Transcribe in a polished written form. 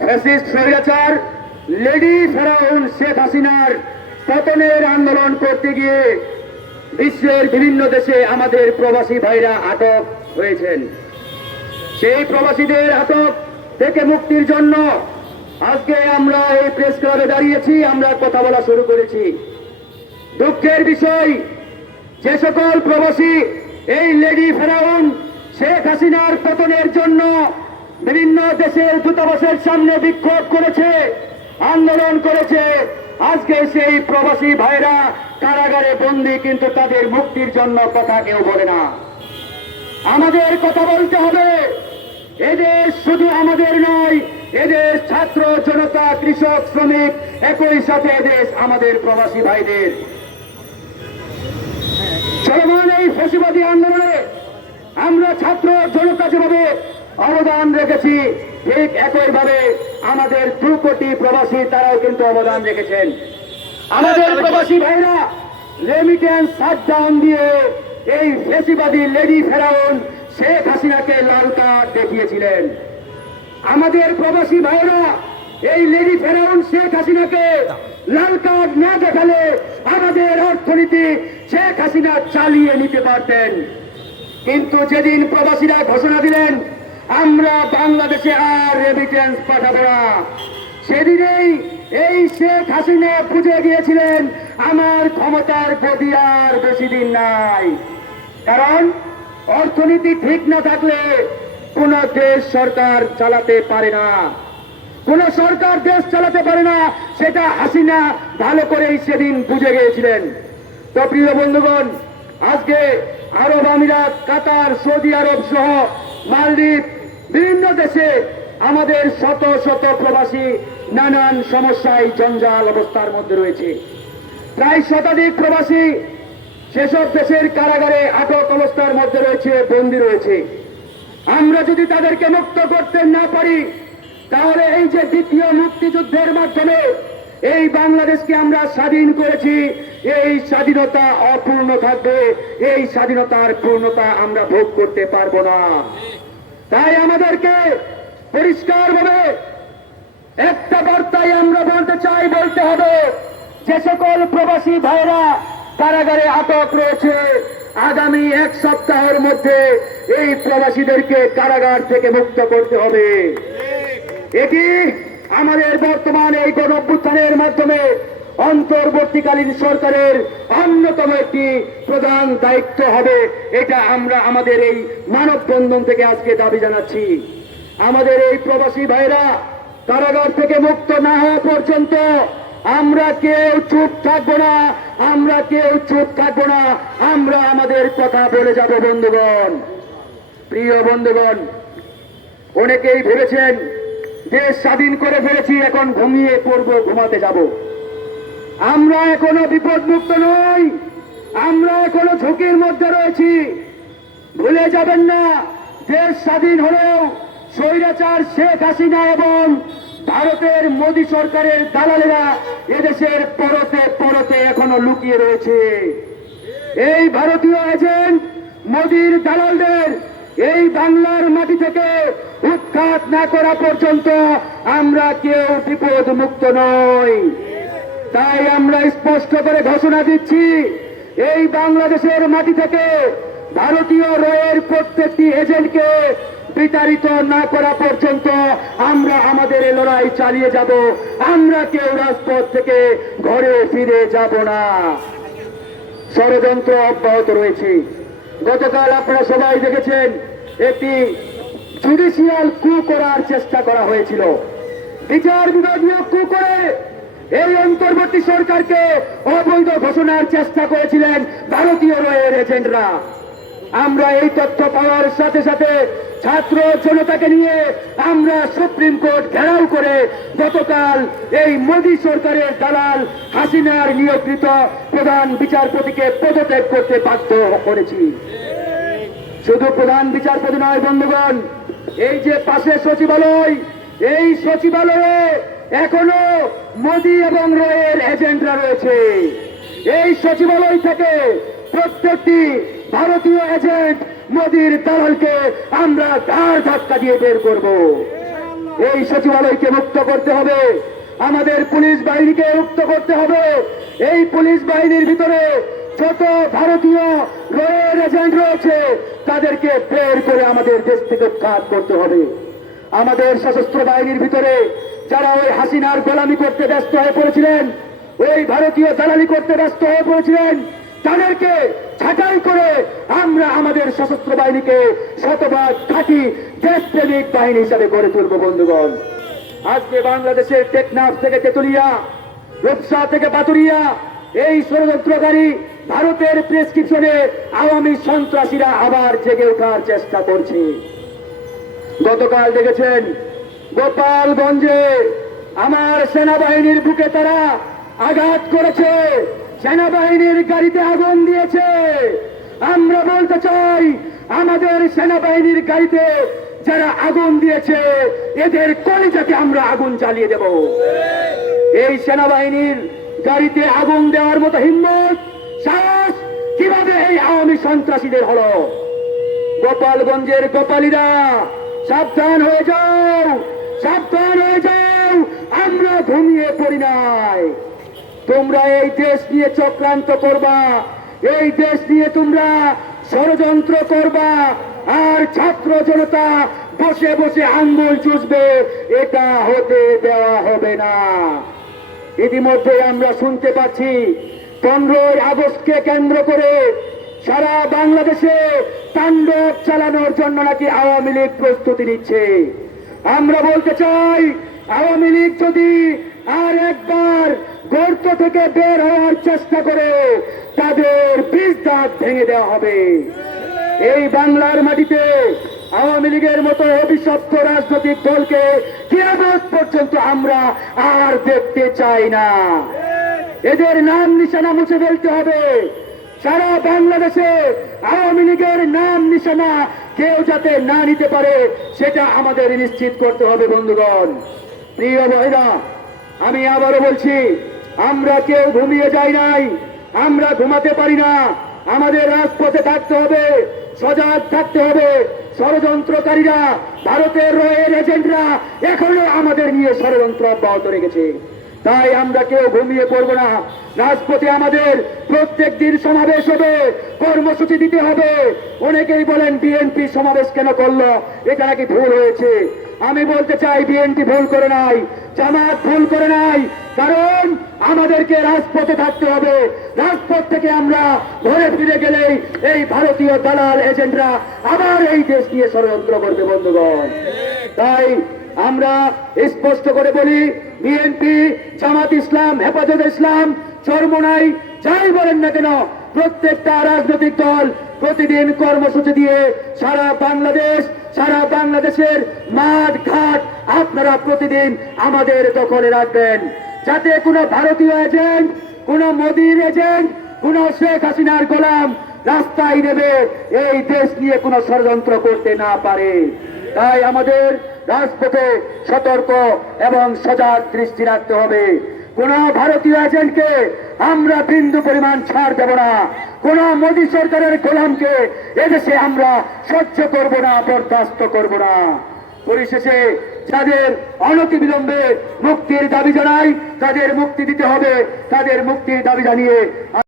Fascist স্বৈরাচার lady ফেরাউন শেখ হাসিনার পতনের আন্দোলন করতে গিয়ে বিশ্বের বিভিন্ন দেশে আমাদের প্রবাসী ভাইরা আটক হয়েছেন। সেই প্রবাসীদের আটক থেকে মুক্তির জন্য আজকে আমরা এই প্রেস ক্লাবে দাঁড়িয়েছি, আমরা কথা বলা শুরু করেছি। দুঃখের বিষয়, যে সকল প্রবাসী এই লেডি ফেরাউন শেখ হাসিনার পতনের জন্য বিভিন্ন দেশের দূতাবাসের সামনে বিক্ষোভ করেছে, আন্দোলন করেছে, আজকে সেই প্রবাসী ভাইরা কারাগারে বন্দী, কিন্তু তাদের মুক্তির জন্য কথা কেউ বলে না। আমাদের কথা বলতে হবে। এদেশ শুধু আমাদের নয়, এদেশ ছাত্র জনতা কৃষক শ্রমিক একই সাথে এদেশ আমাদের প্রবাসী ভাইদের। চলমান এই ফ্যাসিবাদী আন্দোলনে আমরা ছাত্র জনতা যেভাবে অবদান রেখেছি, ঠিক একইভাবে আমাদের 2 কোটি প্রবাসী তারাও কিন্তু অবদান রেখেছেন। আমাদের প্রবাসী ভাইরা রেমিটেন্স শাটডাউন দিয়ে এই ফ্যাসিবাদী লেডি ফেরাউন শেখ হাসিনাকে লাল কার্ড দেখিয়েছিলেন। আমাদের প্রবাসী ভাইরা এই লেডি ফেরাউন শেখ হাসিনাকে লাল কার্ড না দেখালে আমাদের অর্থনীতি শেখ হাসিনা চালিয়ে নিতে পারতেন। কিন্তু যেদিন প্রবাসীরা ঘোষণা দিলেন আমরা বাংলাদেশে আর রেমিটেন্স পাঠাবো না, সেদিনেই এই শেখ হাসিনা বুঝে গিয়েছিলেন আমার ক্ষমতার গতি আর বেশি দিন নাই। কারণ অর্থনীতি ঠিক না থাকলে কোন দেশ সরকার চালাতে পারে না, কোন সরকার দেশ চালাতে পারে না, সেটা হাসিনা ভালো করেই সেদিন বুঝে গিয়েছিলেন। তো প্রিয় বন্ধুগণ, আজকে আরব আমিরাত, কাতার, সৌদি আরব সহ মালদ্বীপ বিভিন্ন দেশে আমাদের শত শত প্রবাসী নানান সমস্যায় জঞ্জাল অবস্থার মধ্যে রয়েছে। প্রায় শতাধিক প্রবাসী সেসব দেশের কারাগারে আটক অবস্থার মধ্যে রয়েছে, বন্দী রয়েছে। আমরা যদি তাদেরকে মুক্ত করতে না পারি, তাহলে এই যে দ্বিতীয় মুক্তিযুদ্ধের মাধ্যমে এই বাংলাদেশকে আমরা স্বাধীন করেছি, এই স্বাধীনতা অপূর্ণ থাকবে, এই স্বাধীনতার পূর্ণতা আমরা ভোগ করতে পারবো না। তাই আমাদেরকে পরিষ্কারভাবে একটা বার্তাই আমরা বলতে হবে, যে সকল প্রবাসী ভাইরা কারাগারে আটক রয়েছে, আগামী 1 সপ্তাহের মধ্যে এই প্রবাসীদেরকে কারাগার থেকে মুক্ত করতে হবে। এটি আমাদের বর্তমান এই গণঅভ্যুত্থানের মাধ্যমে অন্তর্বর্তীকালীন সরকারের অন্যতম একটি প্রধান দায়িত্ব হবে। এটা আমরা আমাদের এই মানববন্ধন থেকে আজকে দাবি জানাচ্ছি। আমাদের এই প্রবাসী ভাইরা কারাগার থেকে মুক্ত না হওয়া পর্যন্ত আমরা কেউ চুপ থাকবো না, আমরা কেউ চুপ থাকবো না, আমরা আমাদের কথা বলে যাব। বন্ধুগণ, প্রিয় বন্ধুগণ, অনেকেই ভেবেছেন দেশ স্বাধীন করে ফেলেছি, এখন ঘুমিয়ে পড়বো, ঘুমাতে যাব। আমরা এখনো বিপদমুক্ত নই, আমরা এখনো ঝুঁকির মধ্যে রয়েছি। ভুলে যাবেন না, দেশ স্বাধীন হলেও স্বৈরাচার শেখ হাসিনা এবং ভারতের মোদী সরকারের দালালেরা এদেশের পরতে পরতে এখনো লুকিয়ে রয়েছে। এই ভারতীয় এজেন্ট মোদীর দালালদের এই বাংলার মাটি থেকে উৎখাত না করা পর্যন্ত আমরা কেউ বিপদ মুক্ত নই। তাই আমরা স্পষ্ট করে ঘোষণা দিচ্ছি, এই বাংলাদেশের মাটি থেকে ভারতীয় রয়ের প্রত্যেকটি এজেন্টকে বিতাড়িত না করা পর্যন্ত আমরা আমাদের এই লড়াই চালিয়ে যাব। আমরা কেউ রাজপথ থেকে ঘরে ফিরে যাব না। ষড়যন্ত্র অব্যাহত রয়েছে। গতকাল আপনারা সবাই দেখেছেন, একটি জুডিশিয়াল কু করার চেষ্টা করা হয়েছিল। বিচার বিভাগীয় কু করে এই অন্তর্বর্তী সরকারকে অবৈধ ঘোষণার চেষ্টা করেছিলেন ভারতীয় রয়ের এজেন্টরা। আমরা এই তথ্য পাওয়ার সাথে সাথে ছাত্র জনতাকে নিয়ে আমরা সুপ্রিম কোর্ট ঘেরাও করে গতকাল এই মোদী সরকারের দালাল হাসিনার নিয়োগকৃত প্রধান বিচারপতিকে পদত্যাগ করতে বাধ্য করেছি। শুধু প্রধান বিচারপতি নয় বন্ধুগণ, এই যে পাশে সচিবালয়, এই সচিবালয়ে এখনো মোদী এবং রয়ের এজেন্টরা রয়েছে। এই সচিবালয় থেকে প্রত্যেকটি ভারতীয় এজেন্ট মোদীর দালালকে আমরা ঘাড় ধাক্কা দিয়ে বের করব। এই সচিবালয়কে মুক্ত করতে হবে, আমাদের পুলিশ বাহিনীকে মুক্ত করতে হবে। এই পুলিশ বাহিনীর ভিতরে যত ভারতীয় রয়ের এজেন্ট রয়েছে তাদেরকে বের করে আমাদের দেশ থেকে উৎখাত করতে হবে। আমাদের সশস্ত্র বাহিনীর ভিতরে যারা ওই হাসিনার গোলামি করতে ব্যস্ত হয়ে পড়েছিলেন, ওই ভারতীয় দালালি করতে ব্যস্ত হয়ে পড়েছিলেন, তাদেরকে ছাঁটাই করে আমরা আমাদের সশস্ত্র বাহিনীকে শতভাগ খাঁটি দেশপ্রেমিক বাহিনী হিসাবে গড়ে তুলব। বন্ধুগণ, আজকে বাংলাদেশের টেকনাফ থেকে তেতুলিয়া, রূপসা থেকে পাতুরিয়া এই ষড়যন্ত্রকারী ভারতের প্রেসক্রিপশনে আওয়ামী সন্ত্রাসীরা আবার জেগে ওঠার চেষ্টা করছে। গতকাল দেখেছেন গোপালগঞ্জে আমার সেনাবাহিনীর বুকে তারা আঘাত করেছে, সেনাবাহিনীর গাড়িতে আগুন দিয়েছে। আমরা বলতে চাই, আমাদের সেনাবাহিনীর গাড়িতে যারা আগুন দিয়েছে এদের কলিজাতে আমরা আগুন জ্বালিয়ে দেব। এই সেনাবাহিনীর গাড়িতে আগুন দেওয়ার মতো হিম্মত, সাহস কিভাবে এই আওয়ামী সন্ত্রাসীদের হলো? গোপালগঞ্জের গোপালীরা সাবধান হয়ে যাও, সাবধান হয়ে যাও, আমরা ঘুমিয়ে পড়ি নাই। তোমরা এই দেশ নিয়ে চক্রান্ত করবা, এই দেশ নিয়ে তোমরা ষড়যন্ত্র করবা, আর ছাত্র জনতা বসে বসে আঙ্গুল চুষবে, এটা হতে দেওয়া হবে না। ইতিমধ্যে আমরা শুনতে পাচ্ছি 15ই আগস্টকে কেন্দ্র করে সারা বাংলাদেশে তাণ্ডব চালানোর জন্য নাকি আওয়ামী লীগ প্রস্তুতি নিচ্ছে। আমরা বলতে চাই, আওয়ামী লীগ যদি আর একবার গর্ত থেকে বের হওয়ার চেষ্টা করে তাদের বীজ দাঁত ভেঙে দেওয়া হবে। এই বাংলার মাটিতে আওয়ামী লীগের মতো অভিশপ্ত রাজনৈতিক দলকে কিয়ামত পর্যন্ত আমরা আর দেখতে চাই না। এদের নাম নিশানা মুছে ফেলতে হবে। সারা বাংলাদেশে আওয়ামী লীগের নাম নিশানা কেউ যাতে না নিতে পারে সেটা আমাদের নিশ্চিত করতে হবে। বন্ধুগণ, প্রিয় ভাইরা, আমি আবারও বলছি, আমরা কেউ ঘুমিয়ে যাই নাই, আমরা ঘুমাতে পারি না। আমাদের রাজপথে থাকতে হবে, সজাগ থাকতে হবে। ষড়যন্ত্রকারীরা, ভারতের রয়ের এজেন্টরা এখনো আমাদের নিয়ে ষড়যন্ত্র অব্যাহত রেখেছে। তাই আমরা কেউ ঘুমিয়ে পড়বো না। রাজপথে আমাদের প্রত্যেক দিন সমাবেশ হবে, কর্মসূচি দিতে হবে। অনেকেই বলেন বিএনপি সমাবেশ কেন করলো, এটা নাকি ভুল হয়েছে। আমি বলতে চাই, বিএনপি ভুল করে নাই, জামাত ভুল করে নাই, কারণ আমাদেরকে রাজপথে থাকতে হবে। রাজপথ থেকে আমরা ঘরে ফিরে গেলেই এই ভারতীয় দালাল এজেন্টরা আবার এই দেশ নিয়ে ষড়যন্ত্র করবে। বন্ধুগণ, তাই আমরা স্পষ্ট করে বলি, বিএনপি, জামাত ইসলাম, হেফাজত ইসলাম, চরমোনাই, যাই বলেন না কেন, প্রত্যেকটা রাজনৈতিক দল প্রতিদিন কর্মসূচি দিয়ে সারা বাংলাদেশ, সারা বাংলাদেশের মাঠ ঘাট আপনারা প্রতিদিন আমাদের দখলে রাখবেন, যাতে কোনো ভারতীয় এজেন্ট, কোনো মোদির এজেন্ট, কোনো শেখ হাসিনার গোলাম রাস্তায় নেবে এই দেশ নিয়ে কোনো ষড়যন্ত্র করতে না পারে। তাই আমাদের রাজপথে সতর্ক এবং সজাগ দৃষ্টি রাখতে হবে। কোন ভারতীয় এজেন্টকে আমরা বিন্দু পরিমাণ ছাড় দেব না। কোন মোদী সরকারের গোলামকে এদেশে আমরা সহ্য করব না, বরদাস্ত করব না। পরিশেষে যাদের অনতিবিলম্বে মুক্তির দাবি জানাই, তাদের মুক্তি দিতে হবে, তাদের মুক্তির দাবি জানিয়ে